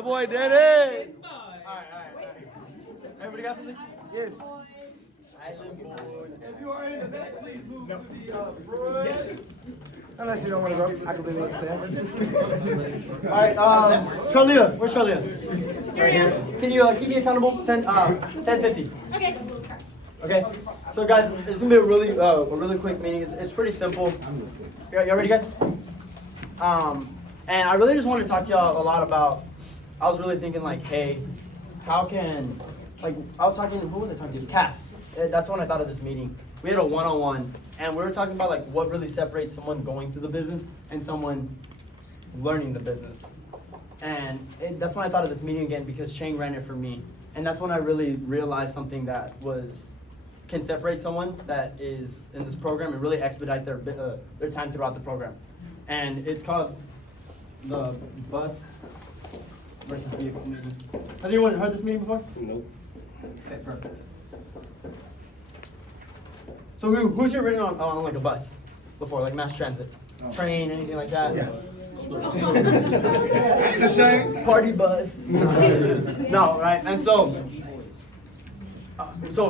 That boy did it. All right. Everybody got something? Yes. If you are in the back, please move to the front. Unless you don't want to go, I can really understand. All right, Charlia, where's Charlia? Right here. Can you keep me accountable? 10:50. Okay. Okay. So guys, this is gonna be a really quick meeting. It's pretty simple. Y'all ready, guys? And I really just wanted to talk to y'all a lot about. I was really thinking like, hey, how can I was talking. Who was I talking to? Cass. That's when I thought of this meeting. We had a one-on-one, and we were talking about like what really separates someone going through the business and someone learning the business. And that's when I thought of this meeting again because Chang ran it for me, and that's when I really realized something that can separate someone that is in this program and really expedite their time throughout the program. And it's called the bus versus vehicle meeting. Has anyone heard this meeting before? Nope. Okay, perfect. So who's here ridden on like a bus before, like mass transit, train, anything like that? Yeah. The same. Party bus. No, right? And so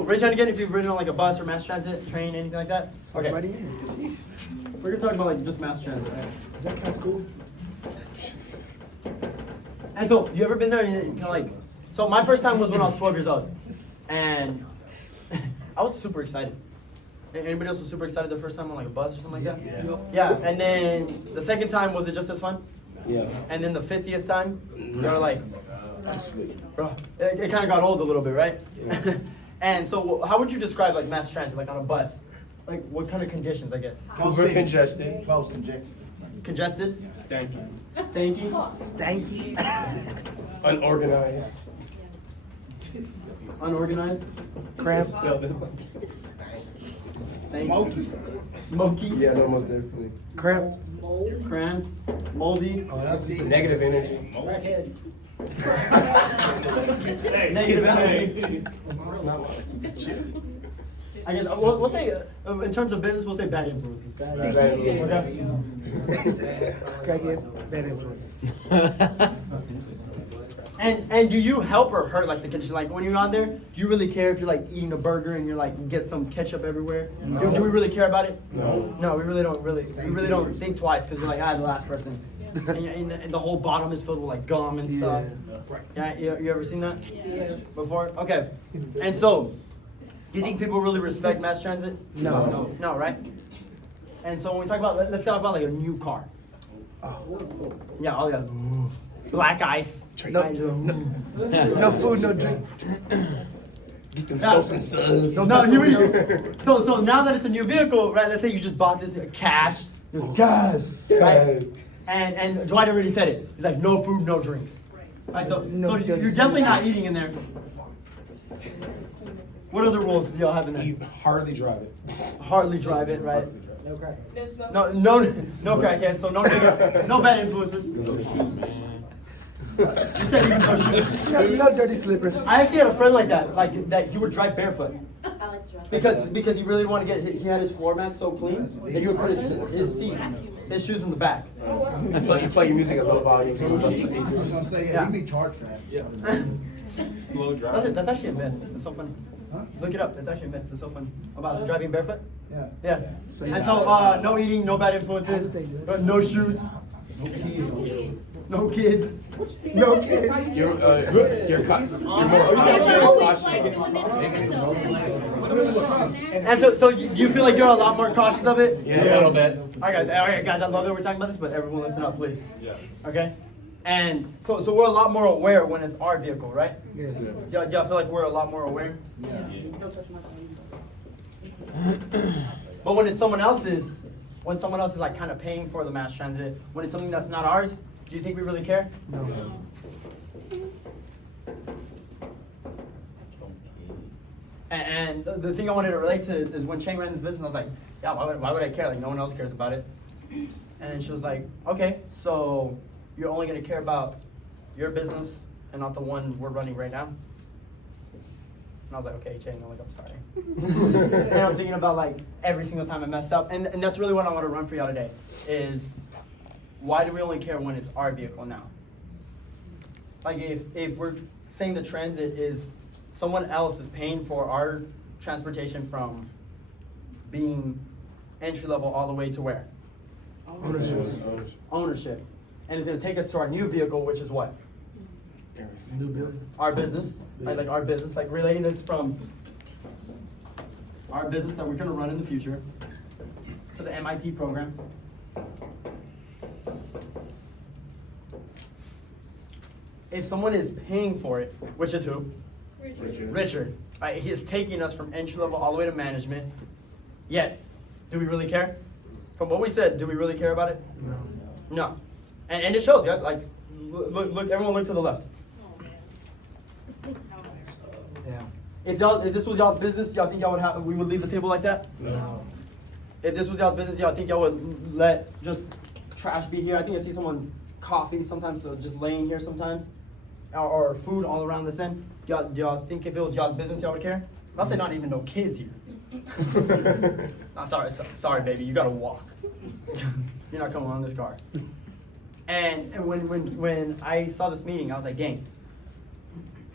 raise your hand again if you've ridden on like a bus or mass transit, train, anything like that. Okay. Somebody? We're gonna talk about like just mass transit, right? Is that kind of school? And so you ever been there and you kind of like, so my first time was when I was 12 years old, and I was super excited. Anybody else was super excited the first time on like a bus or something like that? Yeah, and then the second time, was it just as fun? Yeah. And then the 50th time, they were like, bro, it kind of got old a little bit, right? Yeah. And so how would you describe like mass transit, like on a bus? Like what kind of conditions, I guess? Over congested. Close congested. Congested? Stanky. Stanky? Stanky. Unorganized. Unorganized? Cramped. Smoky. Smoky? Yeah, no, most definitely. Cramped. Cramped? Moldy? Oh, that's Negative energy. Negative energy. I guess we'll say in terms of business, we'll say bad influences. Bad influences. Craig is bad influences. And do you help or hurt like the condition? Like when you're on there, do you really care if you're like eating a burger and you're like get some ketchup everywhere? No. Do we really care about it? No. No, we really don't. We really don't think twice because you're like, the last person, and the whole bottom is filled with like gum and stuff. Yeah, you ever seen that? Yeah. Before? Okay. And so, do you think people really respect mass transit? No. No, right? And so when we talk about, let's talk about like a new car. Oh. Yeah, all that black ice. No food, no drink. Get them soaps and suds. No, here we go. So now that it's a new vehicle, right? Let's say you just bought this cash, right? And Dwight already said it. He's like, no food, no drinks. Right. So you're definitely not eating in there. What other rules do y'all have in there? Hardly drive it. Hardly drive it, right? No smoke. No crackheads. So no bad influences. You said even no shoes. No dirty slippers. I actually had a friend like that he would drive barefoot. I like to drive. Because he really wanted to he had his floor mat so clean that he would put his shoes in the back. You play your music at low volume. I was gonna say, yeah, you be charged for that. Slow drive. That's actually a myth. That's so funny. Huh? Look it up. It's actually a myth. That's so funny. About driving barefoot? Yeah. Yeah. So And so no eating, no bad influences, no shoes, no kids. No kids. You're more And so do you feel like you're a lot more cautious of it? Yeah, a little bit. All right, guys, I love that we're talking about this, but everyone listen up, please. Yeah. Okay? And so we're a lot more aware when it's our vehicle, right? Yes. Y'all feel like we're a lot more aware? Don't touch my phone. But when someone else is like kind of paying for the mass transit, when it's something that's not ours, do you think we really care? No. And the thing I wanted to relate to is when Chang ran this business, I was like, yeah, why would I care? Like no one else cares about it. And then she was like, okay, so you're only gonna care about your business and not the one we're running right now? And I was like, okay, Chang, I'm sorry. And I'm thinking about like every single time I messed up. And that's really what I want to run for y'all today is why do we only care when it's our vehicle now? Like if we're saying the transit is, someone else is paying for our transportation from being entry level all the way to where? Ownership. Ownership. And it's gonna take us to our new vehicle, which is what? New building. Our business, right? Like our business, like relating this from our business that we're gonna run in the future to the MIT program. If someone is paying for it, which is who? Richard. Right? He is taking us from entry level all the way to management. Yet, do we really care? From what we said, do we really care about it? No. No. And it shows, guys. Like, look, everyone look to the left. Yeah. If this was y'all's business, y'all think y'all would we would leave the table like that? No. If this was y'all's business, y'all think y'all would let just trash be here? I think I see someone coffee sometimes, so just laying here sometimes, or food all around this end. Do y'all think if it was y'all's business, y'all would care? I'll say not even no kids here. No, sorry, baby, you gotta walk. You're not coming on this car. And when I saw this meeting, I was like, dang,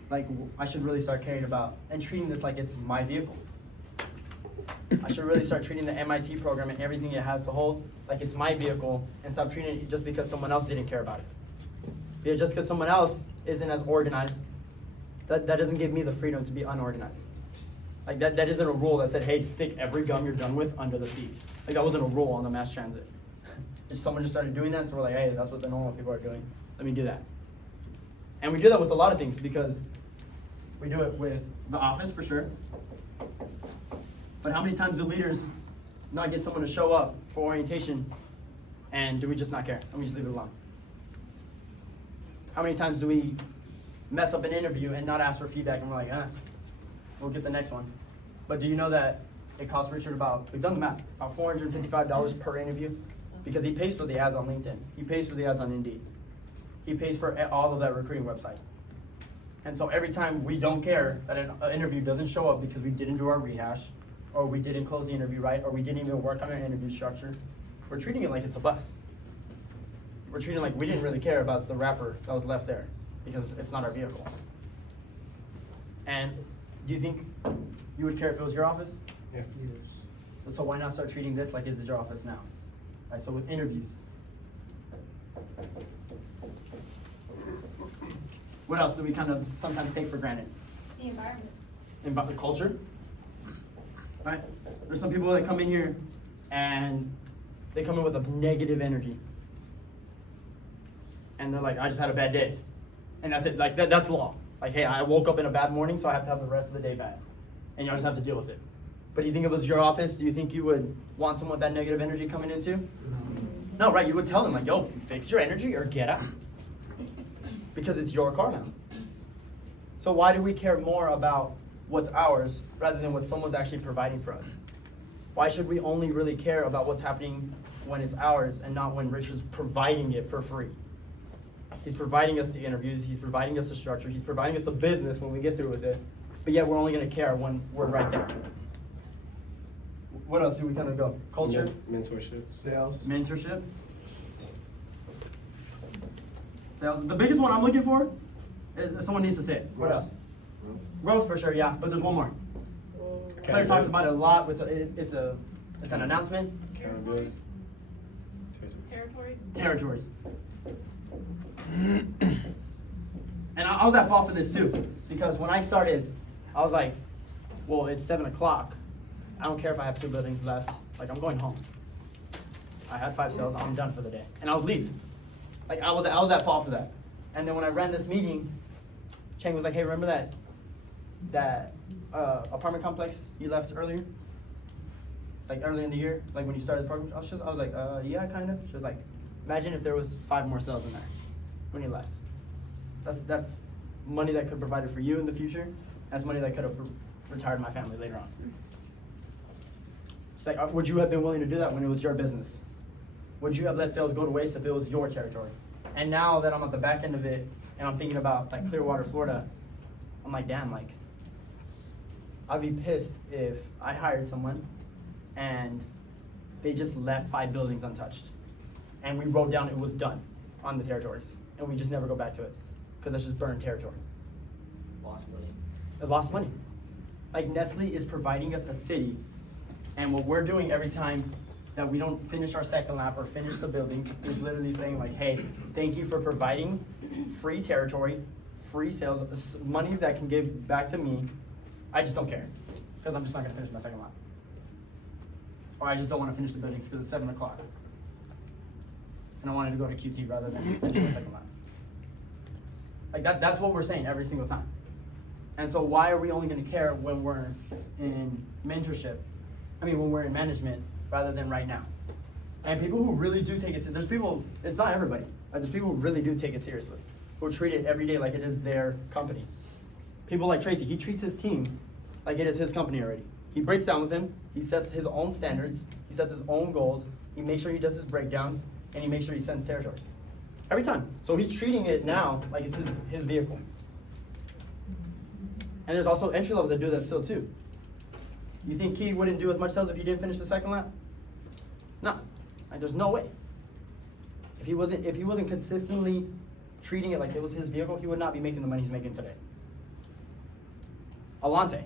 like I should really start caring about and treating this like it's my vehicle. I should really start treating the MIT program and everything it has to hold like it's my vehicle and stop treating it just because someone else didn't care about it. Because just because someone else isn't as organized, that doesn't give me the freedom to be unorganized. Like that isn't a rule that said, hey, stick every gum you're done with under the seat. Like that wasn't a rule on the mass transit. Someone just started doing that, so we're like, hey, that's what the normal people are doing. Let me do that. And we do that with a lot of things because we do it with the office for sure. But how many times do leaders not get someone to show up for orientation and do we just not care and we just leave it alone? How many times do we mess up an interview and not ask for feedback and we're like, we'll get the next one. But do you know that it costs Richard we've done the math, about $455 per interview because he pays for the ads on LinkedIn. He pays for the ads on Indeed. He pays for all of that recruiting website. And so every time we don't care that an interview doesn't show up because we didn't do our rehash, or we didn't close the interview right, or we didn't even work on our interview structure, we're treating it like it's a bus. We're treating it like we didn't really care about the wrapper that was left there because it's not our vehicle. And do you think you would care if it was your office? Yeah. Yes. So why not start treating this like it's your office now? Right, so with interviews. What else do we kind of sometimes take for granted? The environment. The culture, right? There's some people that come in here and they come in with a negative energy. And they're like, I just had a bad day. And that's it, like that's law. Like, hey, I woke up in a bad morning, so I have to have the rest of the day bad. And y'all just have to deal with it. But do you think if it was your office, do you think you would want someone with that negative energy coming in too? No, right, you would tell them like, yo, fix your energy or get out. Because it's your car now. So why do we care more about what's ours rather than what someone's actually providing for us? Why should we only really care about what's happening when it's ours and not when Rich is providing it for free? He's providing us the interviews, he's providing us the structure, he's providing us the business when we get through with it, but yet we're only gonna care when we're right there. What else do we kind of go? Culture? Mentorship. Sales. Mentorship? Sales. The biggest one I'm looking for is someone needs to say it. What else? Growth for sure, yeah, but there's one more. Claire talks about it a lot. It's an announcement. Accountability. Territories. And I was at fault for this too, because when I started, I was like, well, it's 7 o'clock. I don't care if I have 2 buildings left. Like, I'm going home. I had 5 sales. I'm done for the day, and I would leave. Like, I was at fault for that. And then when I ran this meeting, Chang was like, hey, remember that apartment complex you left earlier? Like earlier in the year, like when you started the program? I was like, yeah, kind of. She was like, imagine if there was 5 more sales in there when you left. That's money that could provide it for you in the future. That's money that could have retired my family later on. She's like, would you have been willing to do that when it was your business? Would you have let sales go to waste if it was your territory? And now that I'm at the back end of it and I'm thinking about like Clearwater, Florida, I'm like, damn, like, I'd be pissed if I hired someone and they just left 5 buildings untouched. And we wrote down it was done on the territories. And we just never go back to it. because that's just burned territory. Lost money. It lost money. Like Nestle is providing us a city, and what we're doing every time that we don't finish our second lap or finish the buildings is literally saying like, hey, thank you for providing free territory, free sales, monies that can give back to me. I just don't care, because I'm just not gonna finish my second lap. Or I just don't wanna finish the buildings because it's 7 o'clock. And I wanted to go to QT rather than finish my second lap. Like that's what we're saying every single time. And so why are we only gonna care when we're in mentorship? When we're in management rather than right now. And people who really do take it, there's people, it's not everybody, there's people who really do take it seriously, who treat it every day like it is their company. People like Tracy, he treats his team like it is his company already. He breaks down with them, he sets his own standards, he sets his own goals, he makes sure he does his breakdowns, and he makes sure he sends territories. Every time. So he's treating it now like it's his vehicle. And there's also entry levels that do that still too. You think Key wouldn't do as much sales if he didn't finish the second lap? No, like, there's no way. If he wasn't consistently treating it like it was his vehicle, he would not be making the money he's making today. Alante,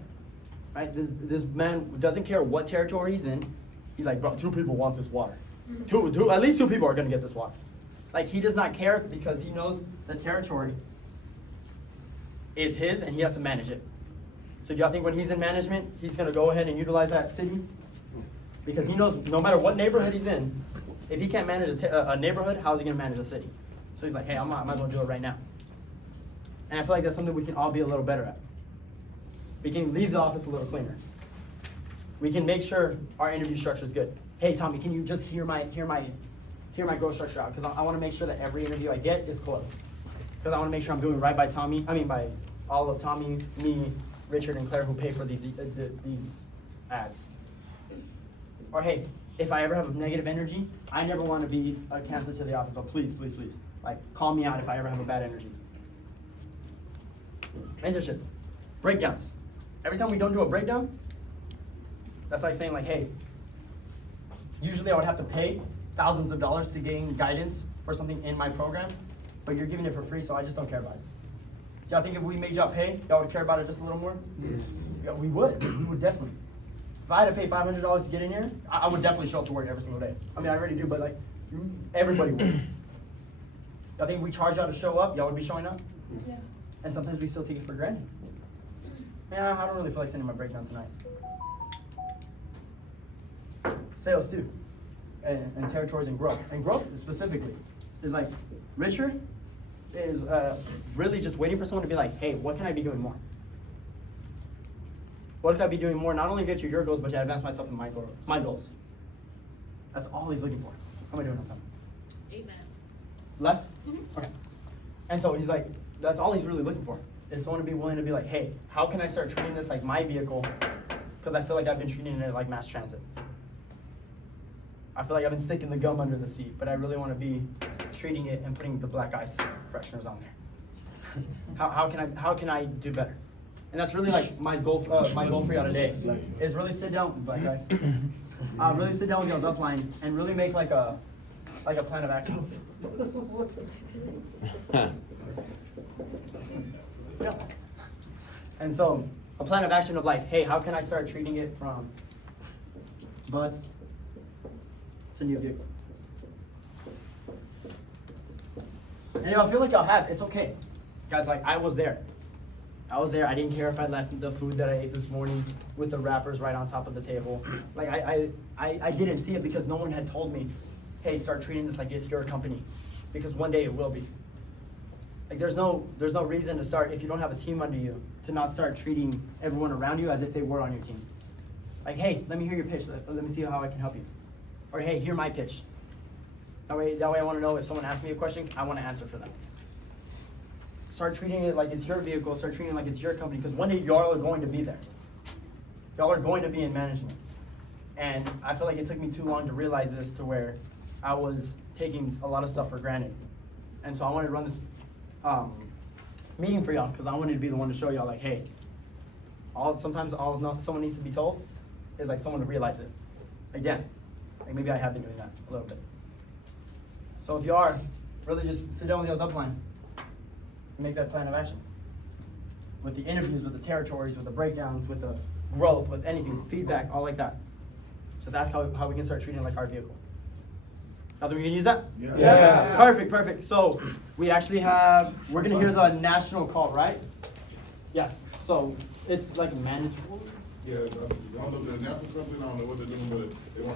right? This man doesn't care what territory he's in. He's like, bro, 2 people want this water. At least 2 people are gonna get this water. Like, he does not care because he knows the territory is his and he has to manage it. So do y'all think when he's in management, he's gonna go ahead and utilize that city? Because he knows no matter what neighborhood he's in, if he can't manage a neighborhood, how is he gonna manage a city? So he's like, hey, I might as well do it right now. And I feel like that's something we can all be a little better at. We can leave the office a little cleaner. We can make sure our interview structure is good. Hey, Tommy, can you just hear my growth structure out? Because I want to make sure that every interview I get is close. Because I want to make sure I'm doing right by Tommy. By all of Tommy, me, Richard, and Claire who pay for these ads. Or hey, if I ever have negative energy, I never want to be a cancer to the office. So please, please, please, like call me out if I ever have a bad energy. Mentorship, breakdowns. Every time we don't do a breakdown, that's like saying like, hey, usually I would have to pay thousands of dollars to gain guidance for something in my program, but you're giving it for free, so I just don't care about it. Do y'all think if we made y'all pay, y'all would care about it just a little more? Yes. Yeah, we would. We would definitely. If I had to pay $500 to get in here, I would definitely show up to work every single day. I already do, but like, everybody would. Y'all think if we charge y'all to show up, y'all would be showing up? Yeah. And sometimes we still take it for granted. Yeah, I don't really feel like sending my breakdown tonight. Sales too, and territories and growth. And growth specifically is like, Richard is really just waiting for someone to be like, hey, what can I be doing more? What can I be doing more? Not only get you your goals, but to advance myself in my goals. That's all he's looking for. How am I doing on time? 8 minutes. Left? Okay. And so he's like, that's all he's really looking for, is someone to be willing to be like, hey, how can I start treating this like my vehicle? Because I feel like I've been treating it like mass transit. I feel like I've been sticking the gum under the seat, but I really want to be treating it and putting the black ice fresheners on there. How can I do better? And that's really like my goal for y'all today, is really sit down, black guys. Really sit down with y'all's upline and really make like a plan of action. Yeah. And so a plan of action of like, hey, how can I start treating it from bus to new vehicle? And I feel like y'all have, it's okay. Guys, like I was there. I didn't care if I left the food that I ate this morning with the wrappers right on top of the table. Like I didn't see it because no one had told me, hey, start treating this like it's your company. Because one day it will be. Like there's no reason to start, if you don't have a team under you, to not start treating everyone around you as if they were on your team. Like, hey, let me hear your pitch. Let me see how I can help you. Or hey, hear my pitch. That way I want to know if someone asks me a question, I want to answer for them. Start treating it like it's your vehicle, start treating it like it's your company, because one day y'all are going to be there. Y'all are going to be in management. And I feel like it took me too long to realize this, to where I was taking a lot of stuff for granted. And so I wanted to run this meeting for y'all, because I wanted to be the one to show y'all like, hey, sometimes someone needs to be told is like someone to realize it. Again, like maybe I have been doing that a little bit. So if you are, really just sit down with y'all's upline make that plan of action. With the interviews, with the territories, with the breakdowns, with the growth, with anything, feedback, all like that. Just ask how we can start treating it like our vehicle. Now we can use that? Yeah. Perfect. So we actually we're gonna hear the national call, right? Yes. So it's like mandatory. Yeah, I don't know if the national company, I don't know what they're doing, but they want